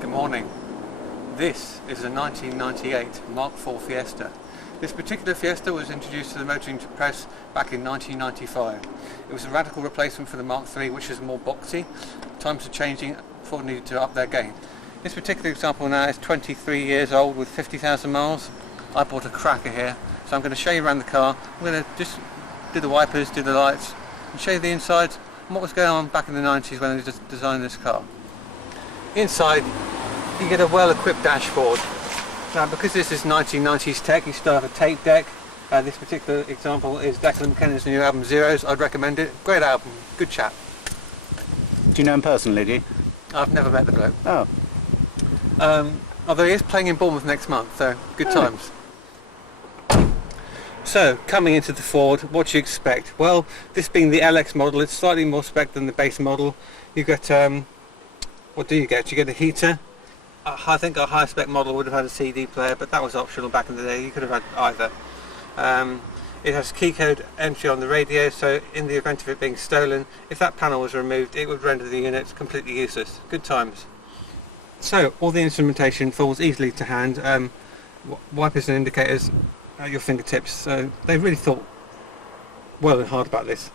Good morning. This is a 1998 Mk4 Fiesta. This particular Fiesta was introduced to the motoring press back in 1995. It was a radical replacement for the Mk3, which is more boxy. Times are changing, Ford needed to up their game. This particular example now is 23 years old with 50,000 miles. I bought a cracker here, so I'm going to show you around the car. I'm going to just do the wipers, do the lights, and show you the insides and what was going on back in the 90s when they designed this car. Inside, you get a well-equipped dashboard. Now, because this is 1990s tech, you still have a tape deck. This particular example is Declan McKenna's new album Zeros. I'd recommend it. Great album, good chap. Do you know him personally, do you? I've never met the bloke. Oh. Although he is playing in Bournemouth next month, so good times. So, coming into the Ford, what do you expect? Well, this being the LX model, it's slightly more spec than the base model. You get, what do you get? You get a heater. I think a higher spec model would have had a CD player, but that was optional back in the day. You could have had either. It has key code entry on the radio, so in the event of it being stolen, if that panel was removed, it would render the unit completely useless. Good times. So, all the instrumentation falls easily to hand. Wipers and indicators at your fingertips, so they really thought well and hard about this.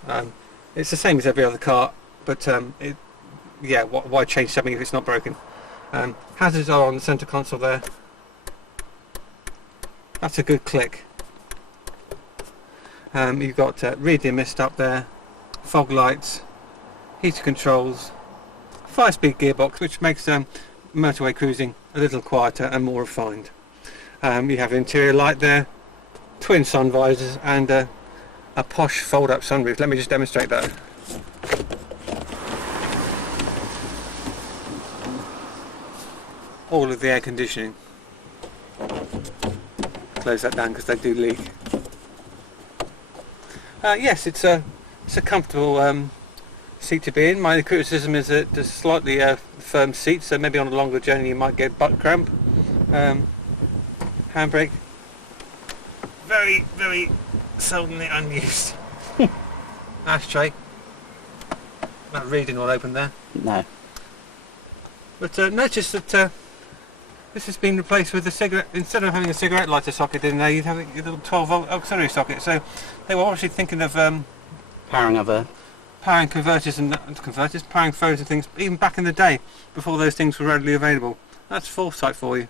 It's the same as every other car, but why change something if it's not broken? Hazards are on the centre console there. That's a good click. You've got rear dim mist up there, fog lights, heater controls, 5-speed gearbox, which makes motorway cruising a little quieter and more refined. You have interior light there, twin sun visors, and a Posh fold-up sunroof. Let me just demonstrate that. All of the air conditioning. Close that down because they do leak. Yes, it's a comfortable seat to be in. My criticism is that there's slightly firm seats, so maybe on a longer journey you might get butt cramp. Handbrake, very, very seldomly unused. Ashtray. That reading all open there. No. But notice that this has been replaced with a cigarette. Instead of having a cigarette lighter socket in there, you'd have a little 12-volt auxiliary socket. So they were obviously thinking of powering converters and powering phones and things, even back in the day, before those things were readily available. That's foresight for you.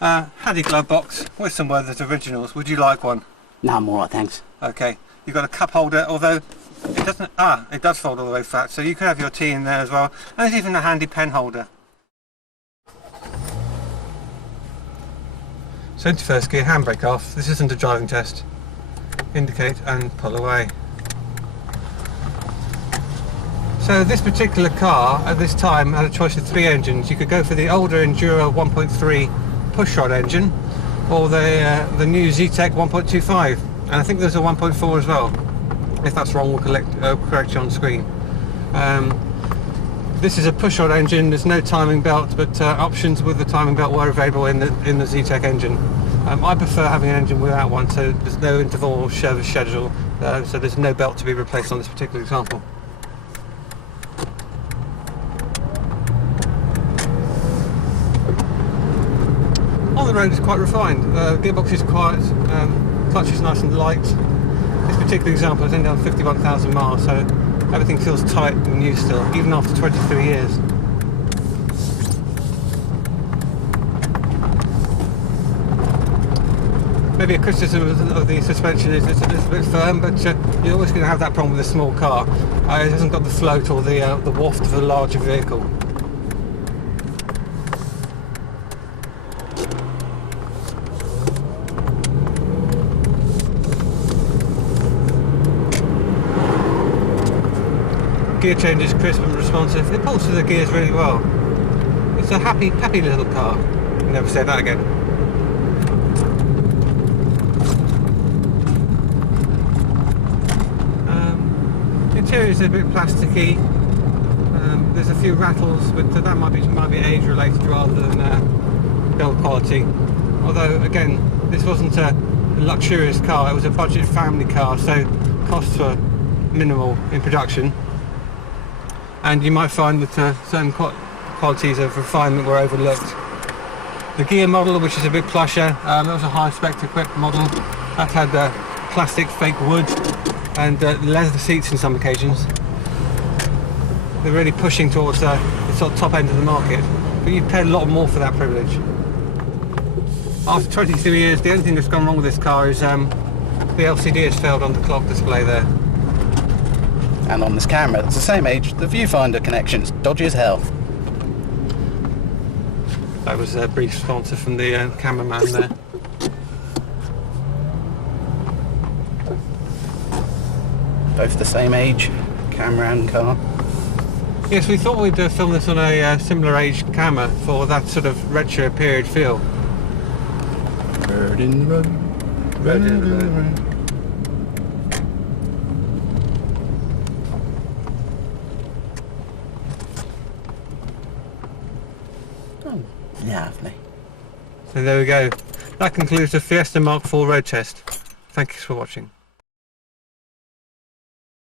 Handy glove box with some Werther's originals. Would you like one? No, I'm alright, thanks. Okay. You've got a cup holder, although it doesn't. It does fold all the way flat, so you can have your tea in there as well. And there's even a handy pen holder. So into first gear, handbrake off. This isn't a driving test. Indicate and pull away. So this particular car at this time had a choice of 3 engines. You could go for the older Enduro 1.3 pushrod engine, or the new Zetec 1.25, and I think there's a 1.4 as well. If that's wrong, we'll correct you on screen. This is a pushrod engine. There's no timing belt, but options with the timing belt were available in the Zetec engine. I prefer having an engine without one, so there's no interval or service schedule, so there's no belt to be replaced on this particular example. On the road is quite refined. Gearbox is quiet, clutch is nice and light. This particular example has only done 51,000 miles, so everything feels tight and new still, even after 23 years. Maybe a criticism of the suspension is it's a little bit firm, but you're always going to have that problem with a small car. It hasn't got the float or the waft of a larger vehicle. Gear change is crisp and responsive. It pulls through the gears really well. It's a happy little car. I'll never say that again. The interior is a bit plasticky. There's a few rattles, but that might be age related rather than build quality. Although again, this wasn't a luxurious car. It was a budget family car, so costs were minimal in production. and you might find that certain qualities of refinement were overlooked. The gear model, which is a bit plusher, that was a high spec equipped model. That had plastic fake wood and leather seats in some occasions. They're really pushing towards the sort of top end of the market, but you pay a lot more for that privilege. After 22 years, the only thing that's gone wrong with this car is the LCD has failed on the clock display there. And on this camera, it's the same age, the viewfinder connection's dodgy as hell. That was a brief sponsor from the cameraman there. Both the same age, camera and car. Yes, we thought we'd film this on a similar age camera for that sort of retro period feel. Bird in the road. Bird in the road. Oh, lovely. So there we go. That concludes the Fiesta Mk4 road test. Thank you for watching.